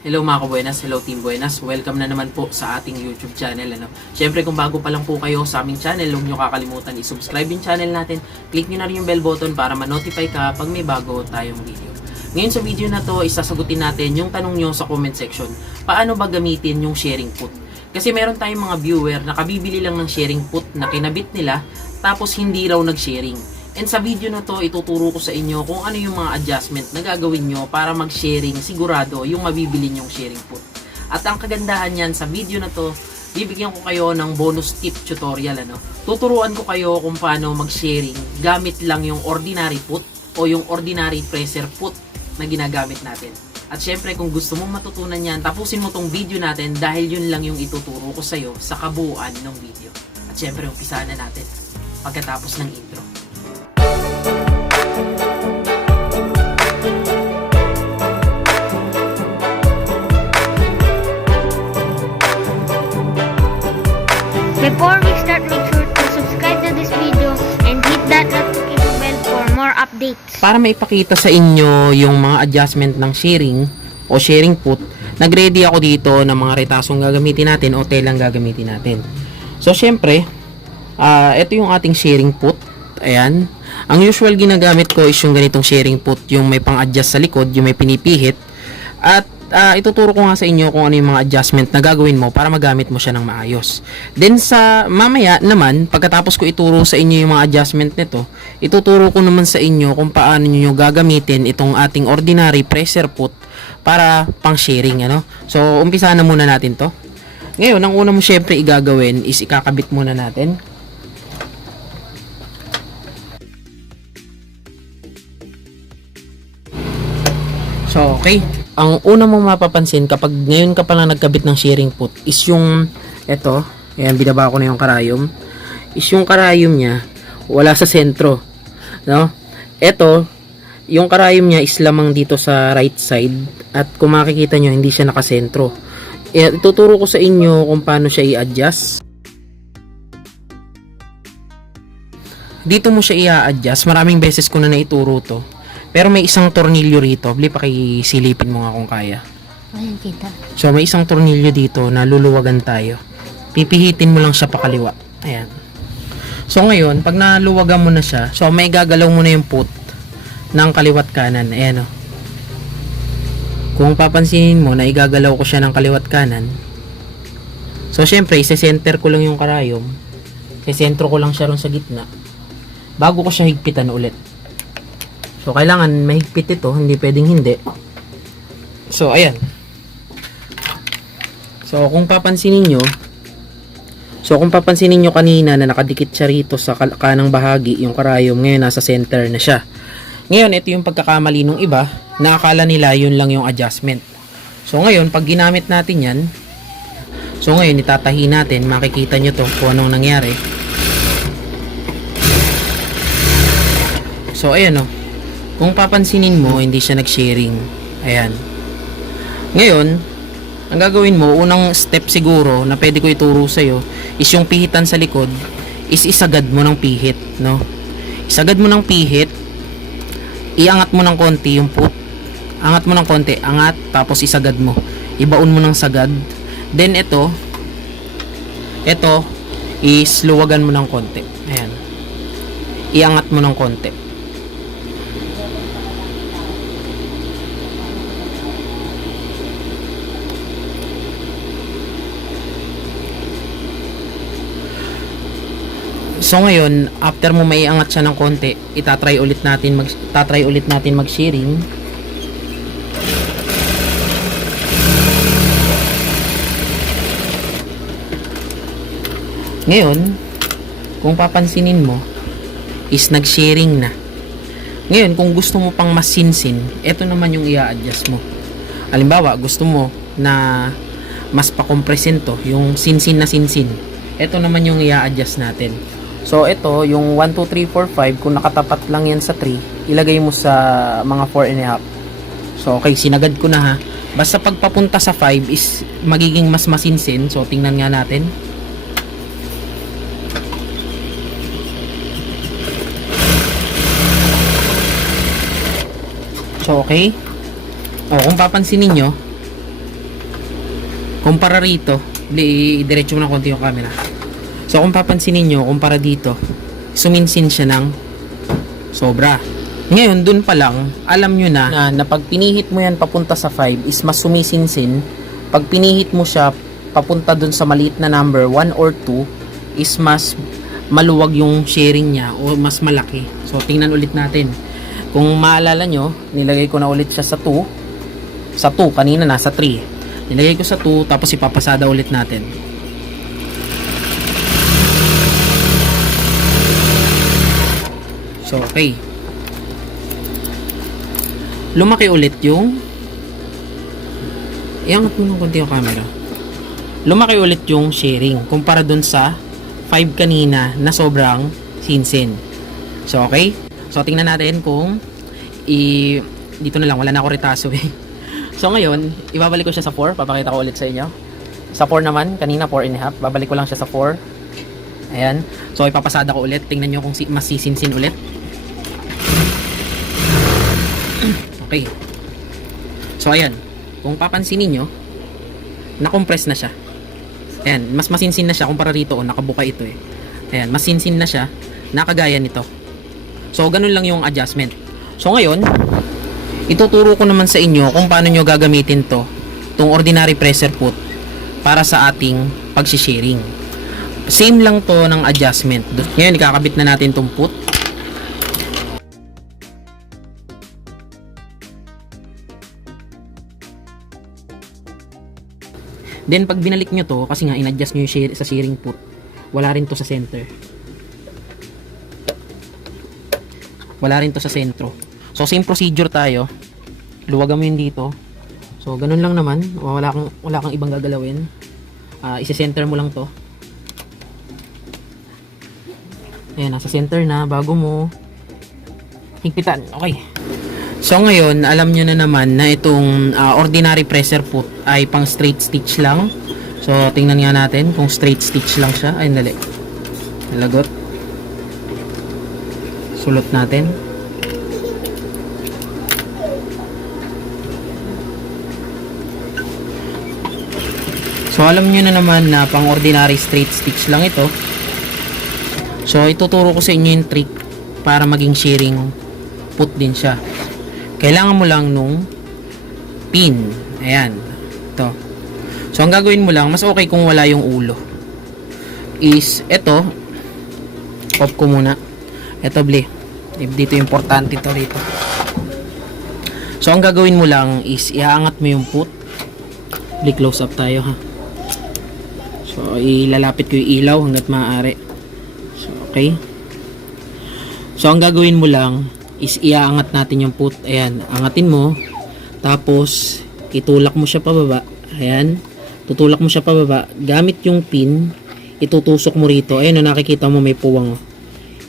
Hello mga kabuenas, hello Team Buenas. Welcome na naman po sa ating YouTube channel. Ano. Siyempre kung bago pa lang po kayo sa aming channel, huwag nyo kakalimutan i-subscribe yung channel natin. Click nyo na rin yung bell button para ma-notify ka pag may bago tayong video. Ngayon sa video na to, isasagutin natin yung tanong nyo sa comment section. Paano ba gamitin yung sharing put? Kasi meron tayong mga viewer na kabibili lang ng sharing put na kinabit nila tapos hindi raw nag-sharing. And sa video na to, ituturo ko sa inyo kung ano yung mga adjustment na gagawin nyo para mag-sharing sigurado yung mabibili nyong sharing put. At ang kagandahan yan sa video na to, bibigyan ko kayo ng bonus tip tutorial. Ano? Tuturuan ko kayo kung paano mag-sharing gamit lang yung ordinary put o yung ordinary pressure put na ginagamit natin. At syempre kung gusto mong matutunan yan, tapusin mo tong video natin dahil yun lang yung ituturo ko sa'yo sa kabuuan ng video. At syempre umpisahan na natin pagkatapos ng intro. Before we start, make sure to subscribe to this video and hit that notification bell for more updates. para maipakita sa inyo yung mga adjustment ng sharing o sharing put, nag-ready ako dito ng mga retasong gagamitin natin o telang gagamitin natin. So, syempre, ah ito yung ating sharing put. Ayan. Ang usual ginagamit ko is yung ganitong sharing put, yung may pang-adjust sa likod, yung may pinipihit. At ah, ituturo ko nga sa inyo kung ano yung mga adjustment na gagawin mo para magamit mo siya ng maayos. Then sa mamaya naman, pagkatapos ko ituro sa inyo yung mga adjustment nito, ituturo ko naman sa inyo kung paano nyo gagamitin itong ating ordinary pressure put para pang sharing ano. So umpisa na muna natin to. Ngayon, ang una mo syempre igagawin is ikakabit muna natin. So, okay. Ang una mong mapapansin kapag ngayon ka palang nagkabit ng sharing put is yung eto, ayan binaba ko na yung karayom. Is yung karayom niya wala sa sentro, no? Eto, yung karayom niya is lamang dito sa right side at kung makikita nyo hindi siya nakasentro. E, ituturo ko sa inyo kung paano siya i-adjust. Dito mo siya i-adjust. Maraming beses ko na naituro to. Pero may isang tornilyo rito. Bli, pakisilipin mo nga kung kaya. Ayan kita. So, may isang tornilyo dito na luluwagan tayo. Pipihitin mo lang siya pakaliwa. Ayan. So, ngayon, pag naluwagan mo na siya, so, may gagalaw mo na yung put ng kaliwat kanan. Ayan o. Kung papansinin mo na igagalaw ko siya ng kaliwat kanan, so, syempre, ise-center ko lang yung karayom. Ise-sentro ko lang siya ron sa gitna. Bago ko siya higpitan ulit. So, kailangan mahigpit ito, hindi pwedeng hindi. So, ayan. So, kung papansinin nyo, so, kung papansinin nyo kanina na nakadikit siya rito sa kanang bahagi, yung karayom, ngayon nasa center na siya. Ngayon, ito yung pagkakamali ng iba, na akala nila yun lang yung adjustment. So, ngayon, pag ginamit natin yan, so, ngayon, itatahi natin, makikita nyo to kung anong nangyari. So, ayan o. Kung papansinin mo, hindi siya nag-sharing. Ayan. Ngayon, ang gagawin mo, unang step siguro na pwede ko ituro sa'yo is yung pihitan sa likod is isagad mo ng pihit, no? Isagad mo ng pihit, iangat mo ng konti yung put. Angat mo ng konti, angat, tapos isagad mo. Ibaon mo ng sagad. Then ito, ito, is luwagan mo ng konti. Ayan. Iangat mo ng konti. So ngayon, after mo maiangat siya ng konti, itatry ulit natin mag tatry ulit natin mag-sharing. Ngayon, kung papansinin mo, is nag-sharing na. Ngayon, kung gusto mo pang masinsin, ito naman yung i-adjust mo. Halimbawa, gusto mo na mas pakompresin to, yung sinsin na sinsin. Ito naman yung i-adjust natin. So, ito, yung 1, 2, 3, 4, 5, kung nakatapat lang yan sa 3, ilagay mo sa mga 4 and a half. So, okay, sinagad ko na ha. Basta pagpapunta sa 5 is magiging mas masinsin. So, tingnan nga natin. So, okay. O, kung papansinin nyo, Kumpara rito, di, diretso na konti yung camera. So, kung papansinin nyo, kumpara dito, suminsin siya ng sobra. Ngayon, dun pa lang, alam nyo na, na, na pag pinihit mo yan papunta sa 5 is mas sumisinsin. Pag pinihit mo siya papunta dun sa maliit na number, 1 or 2, is mas maluwag yung sharing niya o mas malaki. So, tingnan ulit natin. Kung maalala nyo, nilagay ko na ulit siya sa 2. Sa 2, kanina nasa 3. Nilagay ko sa 2, tapos ipapasada ulit natin. So, okay. Lumaki ulit yung Iangat mo ng konti yung camera. Lumaki ulit yung sharing kumpara dun sa 5 kanina na sobrang sinsin. So, okay? So, tingnan natin kung i... Dito na lang, wala na ako retaso eh. So, ngayon, ibabalik ko siya sa 4. Papakita ko ulit sa inyo. Sa 4 naman, kanina 4 and a half. Babalik ko lang siya sa 4. Ayan. So, ipapasada ko ulit. Tingnan nyo kung si mas sisinsin ulit. Okay. So, ayan. Kung papansinin nyo, na-compress na siya. Ayan, mas masinsin na siya kumpara rito. Oh, nakabuka ito eh. Ayan, masinsin na siya. Nakagaya nito. So, ganun lang yung adjustment. So, ngayon, ituturo ko naman sa inyo kung paano nyo gagamitin to, tong ordinary pressure foot, para sa ating pagsisharing. Same lang to ng adjustment. Ngayon, ikakabit na natin tong foot. Then pag binalik nyo to, kasi nga in-adjust nyo yung share, sa sharing put, wala rin to sa center. Wala rin to sa sentro. So same procedure tayo. Luwagan mo yun dito. So ganun lang naman. Wala kang, wala kang ibang gagalawin. Ah, isi-center mo lang to. Ayan, nasa center na. Bago mo higpitan. Okay. So ngayon, alam nyo na naman na itong ah, ordinary pressure foot ay pang straight stitch lang. So tingnan nga natin kung straight stitch lang siya. Ay, dali. Lagot. Sulot natin. So alam nyo na naman na pang ordinary straight stitch lang ito. So ituturo ko sa inyo yung trick para maging sharing put din siya. Kailangan mo lang nung pin. Ayan. Ito. So ang gagawin mo lang, mas okay kung wala yung ulo. Is ito. Pop ko muna. Ito bli. Dito importante to dito. So ang gagawin mo lang is iaangat mo yung put. Bli close up tayo ha. So ilalapit ko yung ilaw hanggat maaari. So okay. So ang gagawin mo lang is iaangat natin yung put. Ayan, angatin mo. Tapos itulak mo siya pababa. Ayan. Tutulak mo siya pababa. Gamit yung pin, itutusok mo rito. Ayan, na nakikita mo may puwang. oh.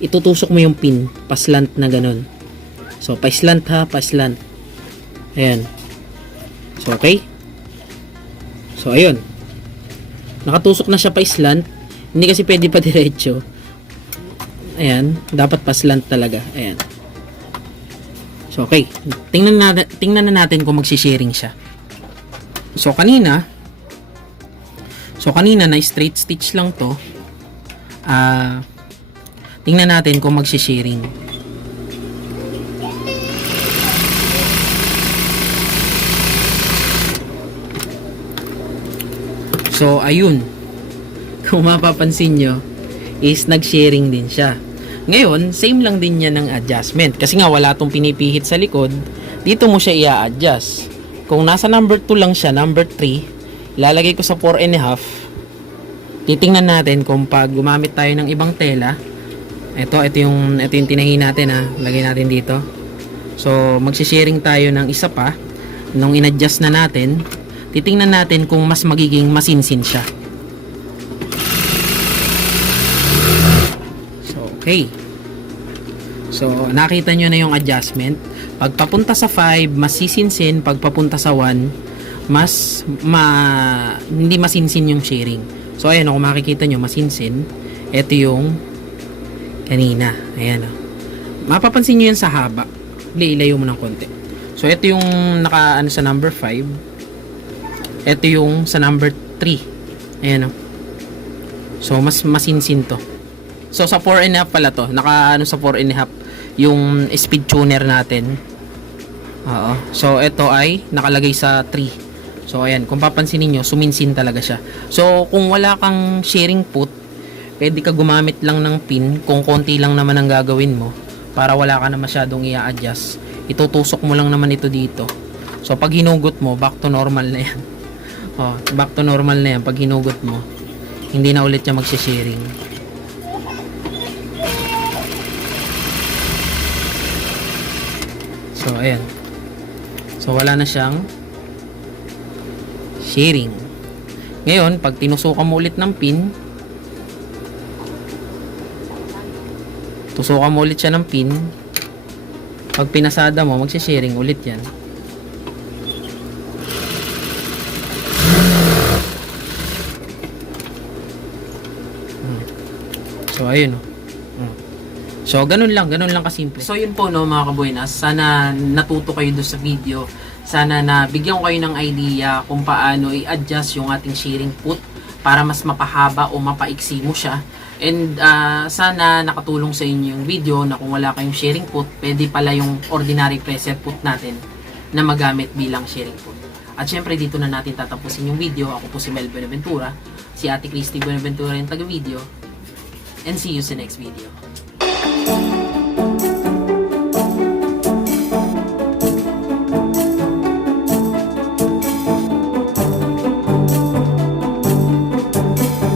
Itutusok mo yung pin, paslant na ganun. So, paslant ha, paslant. Ayan. So, okay. So, ayun. Nakatusok na siya pa slant. Hindi kasi pwede pa diretso. Ayan. Dapat pa slant talaga. Ayan. So, okay. Tingnan na, tingnan na natin kung magsisharing siya. So, kanina, so, kanina na straight stitch lang to. Ah, tingnan natin kung magsisharing. So, ayun. Kung mapapansin nyo, is nag-sharing din siya. Ngayon, same lang din yan ng adjustment. Kasi nga, wala tong pinipihit sa likod. Dito mo siya i-adjust. Kung nasa number 2 lang siya, number 3, ilalagay ko sa 4 and a half. Titingnan natin kung pag gumamit tayo ng ibang tela. Ito, ito yung, ito yung tinahi natin ha. Lagay natin dito. So, magsisharing tayo ng isa pa. Nung in-adjust na natin, titingnan natin kung mas magiging masinsin siya. So, okay. So, nakita nyo na yung adjustment. Pag papunta sa 5, mas sisinsin. Pag papunta sa 1, mas ma, hindi masinsin yung sharing. So, ayan, kung makikita nyo, masinsin. Ito yung kanina. Ayan, oh. Mapapansin nyo yan sa haba. Hindi, ilayo mo ng konti. So, ito yung naka, ano, sa number 5. Ito yung sa number 3. Ayan o. So, mas masinsin to. So, sa 4 and a half pala to. Naka, ano sa 4 and a half, yung speed tuner natin. Oo. So, ito ay nakalagay sa 3. So, ayan. Kung papansin niyo suminsin talaga siya. So, kung wala kang sharing put, pwede ka gumamit lang ng pin kung konti lang naman ang gagawin mo para wala ka na masyadong i-adjust. Itutusok mo lang naman ito dito. So, pag hinugot mo, back to normal na yan. Oh, back to normal na yan pag hinugot mo. Hindi na ulit siya magsha-sharing. So, ayan. So, wala na siyang sharing. Ngayon, pag tinusukan mo ulit ng pin, tusukan mo ulit siya ng pin, pag pinasada mo, magsha-sharing ulit yan. Hmm. So, ayun. oh. So, ganun lang, ganun lang kasimple. So, yun po, no, mga kabuenas. Sana natuto kayo doon sa video. Sana na bigyan ko kayo ng idea kung paano i-adjust yung ating sharing put para mas mapahaba o mapaiksi mo siya. And ah, sana nakatulong sa inyo yung video na kung wala kayong sharing put, pwede pala yung ordinary presser put natin na magamit bilang sharing put. At syempre dito na natin tatapusin yung video. Ako po si Mel Benaventura, si Ate Christy Benaventura yung taga-video. And see you sa next video. Thank you.